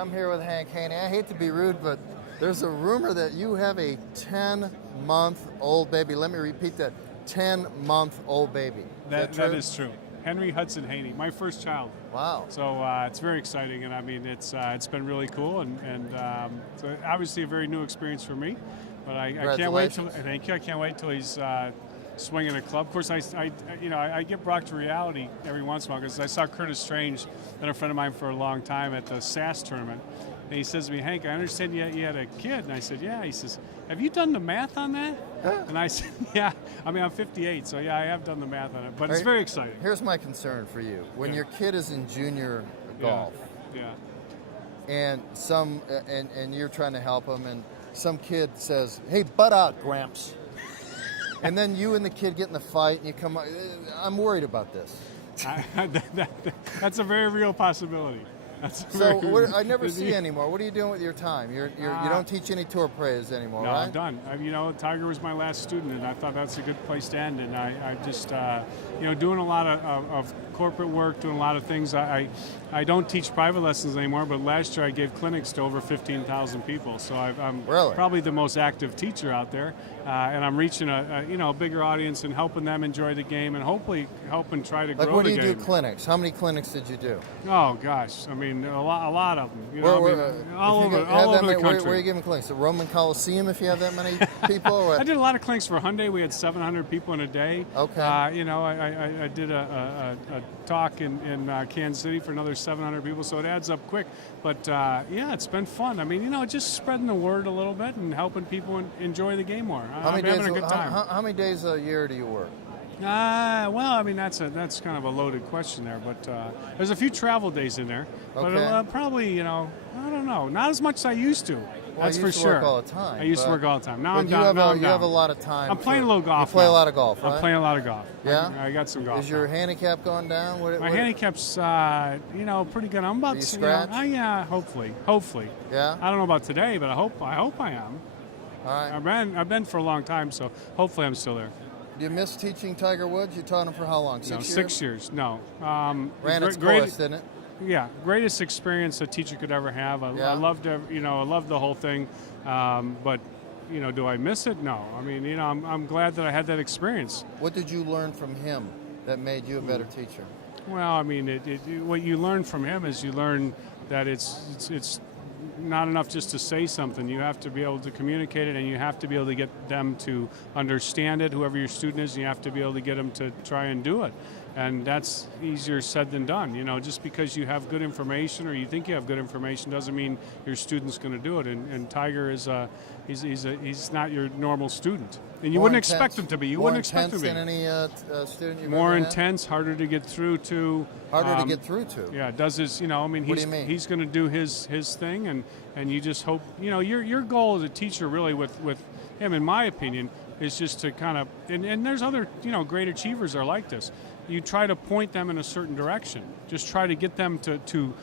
I'm here with Hank Haney. I hate to be rude, but there's a rumor that you have a 10-month-old baby. Let me repeat that, 10-month-old baby. That is true. Henry Hudson Haney, my first child. Wow. So it's very exciting, and I mean, it's been really cool, and so obviously a very new experience for me. But I can't wait till I can't wait till he's swinging a club. Of course, I get brought to reality every once in a while because I saw Curtis Strange, been a friend of mine for a long time, at the SAS tournament. And he says to me, Hank, I understand you had a kid. And I said, yeah. He says, have you done the math on that? And I said, yeah. I mean, I'm 58, so yeah, I have done the math on it. But it's very exciting. Here's my concern for you. When your kid is in junior golf, and and you're trying to help him, and some kid says, hey, butt out, Gramps. And then you and the kid get in the fight, and you come out. I'm worried about this. That's a very real possibility. I never see anymore. What are you doing with your time? You don't teach any tour pros anymore, no, right? I'm done. Tiger was my last student, and I thought that's a good place to end. And I just, doing a lot of corporate work, doing a lot of things. I don't teach private lessons anymore, but last year I gave clinics to over 15,000 people. So I'm probably the most active teacher out there, and I'm reaching a bigger audience and helping them enjoy the game, and hopefully helping try to grow the game. Like, what do you do clinics? How many clinics did you do? Oh gosh, I mean a lot of them. All over the country. Where are you giving clinics? The Roman Coliseum, if you have that many people? I did a lot of clinics for Hyundai. We had 700 people in a day. Okay. I did a talk in Kansas City for another 700 people, so it adds up quick. But it's been fun. I mean, just spreading the word a little bit and helping people enjoy the game more. I'm having a good time. How many days a year do you work? Well, I mean, that's kind of a loaded question there, but there's a few travel days in there. Okay. But probably, I don't know, not as much as I used to. Well, that's for sure. Work all the time. I used to work all the time. Now I'm you down. You have a lot of time. I'm playing a little golf. You play now. a lot of golf, right? I'm playing a lot of golf. Yeah. I got some golf. Is your handicap going down? My handicap's, pretty good. I'm about. Are you scratched? Yeah, hopefully. Yeah. I don't know about today, but I hope I am. All right. I've been for a long time, so hopefully I'm still there. Do you miss teaching Tiger Woods? You taught him for how long? 6 years? 6 years. No. Ran its course, didn't it? Yeah, greatest experience a teacher could ever have. I loved the whole thing. But do I miss it? No. I mean, I'm glad that I had that experience. What did you learn from him that made you a better teacher? Well, I mean, what you learn from him is you learn that it's not enough just to say something. You have to be able to communicate it, and you have to be able to get them to understand it, whoever your student is, and you have to be able to get them to try and do it. And that's easier said than done. Just because you have good information or you think you have good information doesn't mean your student's going to do it. And Tiger is he's not your normal student, and you wouldn't expect him to be. You wouldn't expect him to be. More intense than any student you've More ever intense, had? harder to get through to. Harder to get through to. Yeah, does his. I mean, he's going to do his thing, and you just hope. Your goal as a teacher, really, with him, in my opinion, is just to kind of. And there's other great achievers are like this. You try to point them in a certain direction. Just try to get them to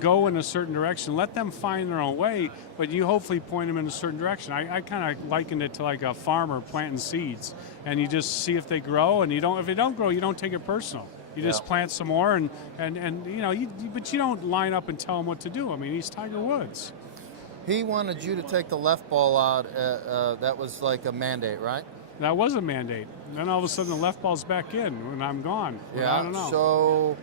go in a certain direction. Let them find their own way, but you hopefully point them in a certain direction. I kind of likened it to like a farmer planting seeds, and you just see if they grow, and if they don't grow, you don't take it personal. You just plant some more, and but you don't line up and tell them what to do. I mean, he's Tiger Woods. He wanted you to take the left ball out. That was like a mandate, right? That was a mandate. Then all of a sudden the left ball's back in and I'm gone. Yeah. I don't know. So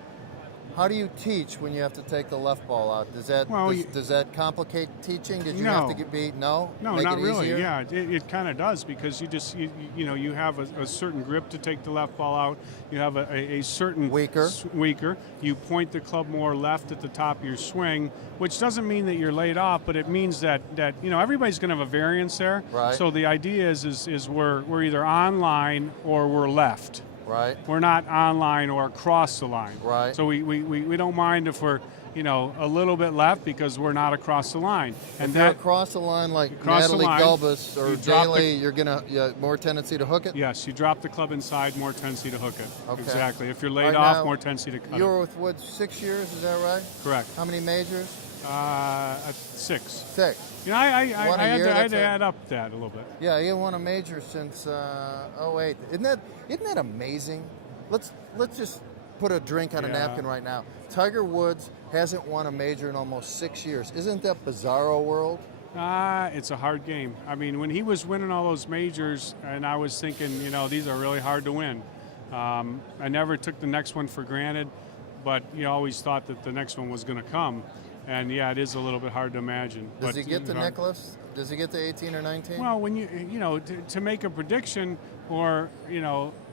how do you teach when you have to take the left ball out? Does that complicate teaching? Did you have to be No, Make not it really. easier? Yeah, it kind of does because you have a certain grip to take the left ball out. You have a certain weaker. You point the club more left at the top of your swing, which doesn't mean that you're laid off, but it means that everybody's going to have a variance there. Right. So the idea is we're either on line or we're left. Right. We're not on line or across the line. Right. So we don't mind if we're a little bit left because we're not across the line. And if you're across the line like Natalie Gulbis or Daly, you're gonna more tendency to hook it. Yes, you drop the club inside, more tendency to hook it. Okay. Exactly. If you're laid off, more tendency to cut it. You were with Woods 6 years, is that right? Correct. How many majors? 6. 6. I had to add up that a little bit. Yeah, he won a major since 08. Isn't that amazing? Let's just put a drink on a napkin right now. Tiger Woods hasn't won a major in almost 6 years. Isn't that bizarro world? It's a hard game. I mean, when he was winning all those majors, and I was thinking, these are really hard to win. I never took the next one for granted, but you always thought that the next one was going to come. And yeah, it is a little bit hard to imagine. Does he get to Nicklaus? Does he get to 18 or 19? Well, when to make a prediction or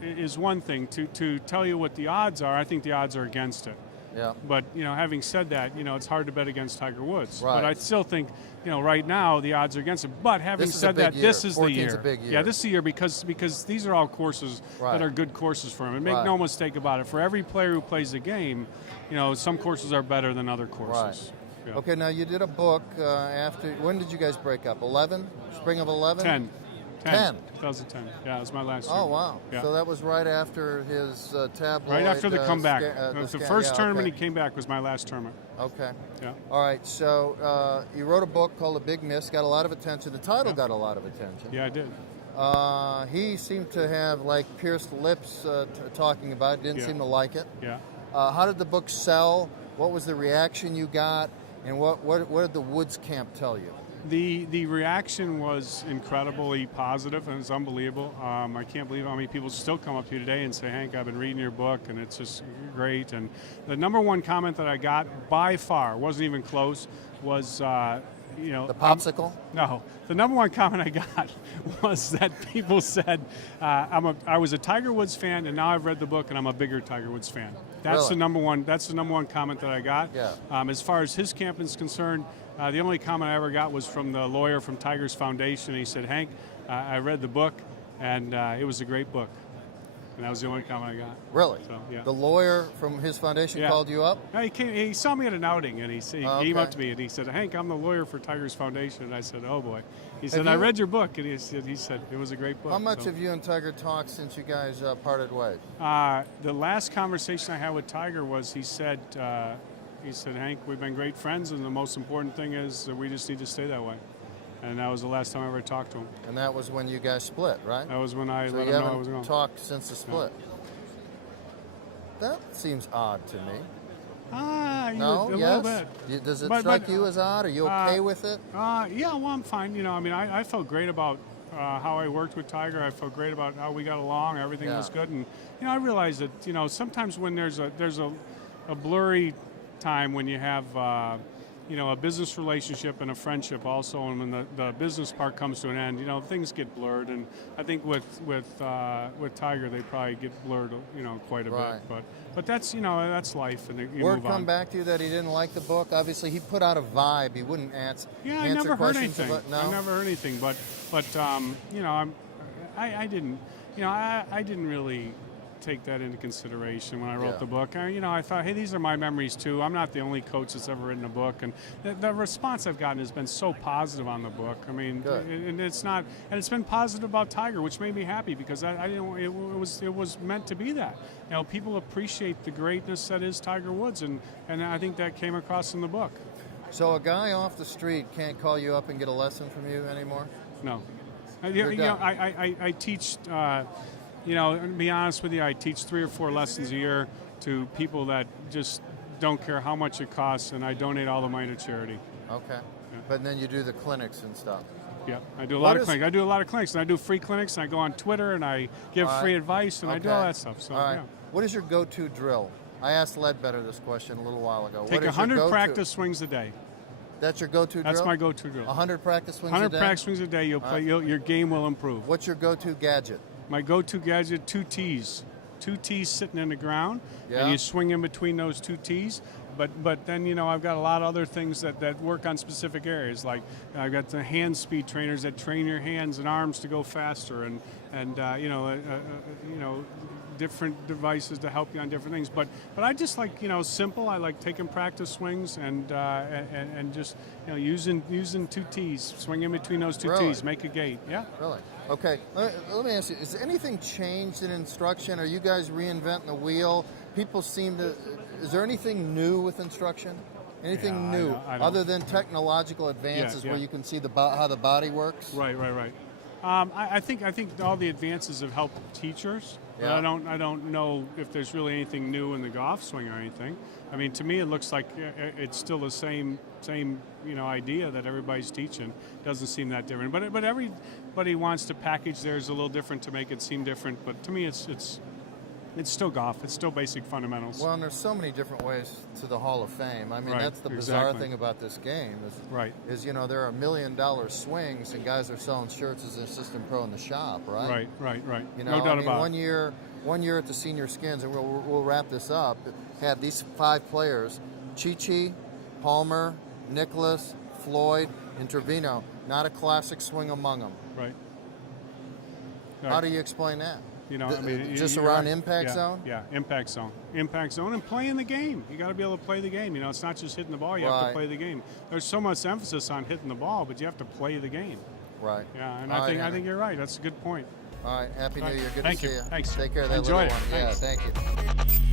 is one thing. To tell you what the odds are, I think the odds are against it. Yeah. But having said that, it's hard to bet against Tiger Woods. Right. But I still think, right now the odds are against it. But having said that, this is the year. A big year. Yeah, this is the year because these are all courses that are good courses for him. And make no mistake about it. For every player who plays the game, some courses are better than other courses. Right. Yeah. Okay, now you did a book after. When did you guys break up? 11? Spring of 11? 10. 2010. Yeah, it was my last year. Oh, wow. Yeah. So that was right after his tabloid. Right after the comeback. The first tournament he came back was my last tournament. Okay. Yeah. All right, so you wrote a book called The Big Miss, got a lot of attention. The title got a lot of attention. Yeah, I did. He seemed to have pierced lips talking about it, didn't seem to like it. Yeah. How did the book sell? What was the reaction you got? And what did the Woods camp tell you? The reaction was incredibly positive, and it's unbelievable. I can't believe how many people still come up to you today and say, Hank, I've been reading your book, and it's just great. And the number one comment that I got, by far, wasn't even close, was, the popsicle? No. The number one comment I got was that people said, I was a Tiger Woods fan, and now I've read the book, and I'm a bigger Tiger Woods fan. That's really? the number one. That's the number one comment that I got. Yeah. As far as his camp is concerned, the only comment I ever got was from the lawyer from Tiger's Foundation. He said, Hank, I read the book, and it was a great book. And that was the only comment I got. Really? So, yeah. The lawyer from his foundation called you up? No, he saw me at an outing, and he came up to me, and he said, Hank, I'm the lawyer for Tiger's Foundation. And I said, oh, boy. He said, I read your book, and he said it was a great book. How much have you and Tiger talked since you guys parted ways? The last conversation I had with Tiger was he said, Hank, we've been great friends, and the most important thing is that we just need to stay that way. And that was the last time I ever talked to him. And that was when you guys split, right? That was when I let him know I was So going. you haven't talked since the split? No. That seems odd to me. A no? little Yes? bit. Does it strike you as odd? Are you okay with it? Yeah, well, I'm fine. I felt great about how I worked with Tiger. I felt great about how we got along. Everything was good. And, I realized that, sometimes when there's a blurry time when you have a business relationship and a friendship also, and when the business part comes to an end, things get blurred. And I think with Tiger, they probably get blurred, quite a bit. But that's that's life, and you Word move on. come back to you that he didn't like the book. Obviously, he put out a vibe. He wouldn't answer. Yeah, I never heard questions anything. about, no? I never heard anything. But I didn't. I didn't really take that into consideration when I wrote the book. I thought, hey, these are my memories too. I'm not the only coach that's ever written a book, and the response I've gotten has been so positive on the book. I mean, and it's been positive about Tiger, which made me happy because it was meant to be that. People appreciate the greatness that is Tiger Woods, and I think that came across in the book. So a guy off the street can't call you up and get a lesson from you anymore? No. Done. I teach. To be honest with you, I teach 3 or 4 lessons a year to people that just don't care how much it costs, and I donate all the money to charity. Okay. Yeah. But then you do the clinics and stuff. Yeah, I do a lot of clinics. I do a lot of clinics, and I do free clinics, and I go on Twitter, and I give free advice, and I do all that stuff. So, all right. What is your go-to drill? I asked Ledbetter this question a little while ago. Take 100 practice swings a day. That's your go-to drill? That's my go-to drill. 100 practice swings a day? 100 practice swings a day, you'll play. Your game will improve. What's your go-to gadget? My go-to gadget, 2 tees. 2 tees sitting in the ground, and you swing in between those 2 tees. But then, I've got a lot of other things that work on specific areas. Like I've got the hand speed trainers that train your hands and arms to go faster, and different devices to help you on different things. But I just like, simple. I like taking practice swings and just, using 2 tees, swing in between those 2 tees, make a gate. Yeah. Really? Okay. Let me ask you, is anything changed in instruction? Are you guys reinventing the wheel? People seem to, is there anything new with instruction? Anything new I don't, other than technological advances where you can see how the body works? Right. I think all the advances have helped teachers. Yeah. But I don't know if there's really anything new in the golf swing or anything. I mean, to me, it looks like it's still the same idea that everybody's teaching. Doesn't seem that different. But everybody wants to package theirs a little different to make it seem different. But to me, it's still golf. It's still basic fundamentals. Well, and there's so many different ways to the Hall of Fame. I mean, Right, that's the bizarre thing about this game is there are $1 million swings and guys are selling shirts as an assistant pro in the shop, right? Right. You know, No doubt about it. One year at the Senior Skins, and we'll wrap this up, had these 5 players, Chi-Chi, Palmer, Nicholas, Floyd, and Trevino. Not a classic swing among them. Right. How do you explain that? You know, I mean, just you're around right. impact zone? Yeah, impact zone, and playing the game. You got to be able to play the game. You know, it's not just hitting the ball. You have to play the game. There's so much emphasis on hitting the ball, but you have to play the game. Right. Yeah, and I think you're right. That's a good point. All right. Happy New Year. Good Thank to see you. you. Thanks. Take care of that Enjoy little it. one. Thanks. Yeah, thank you.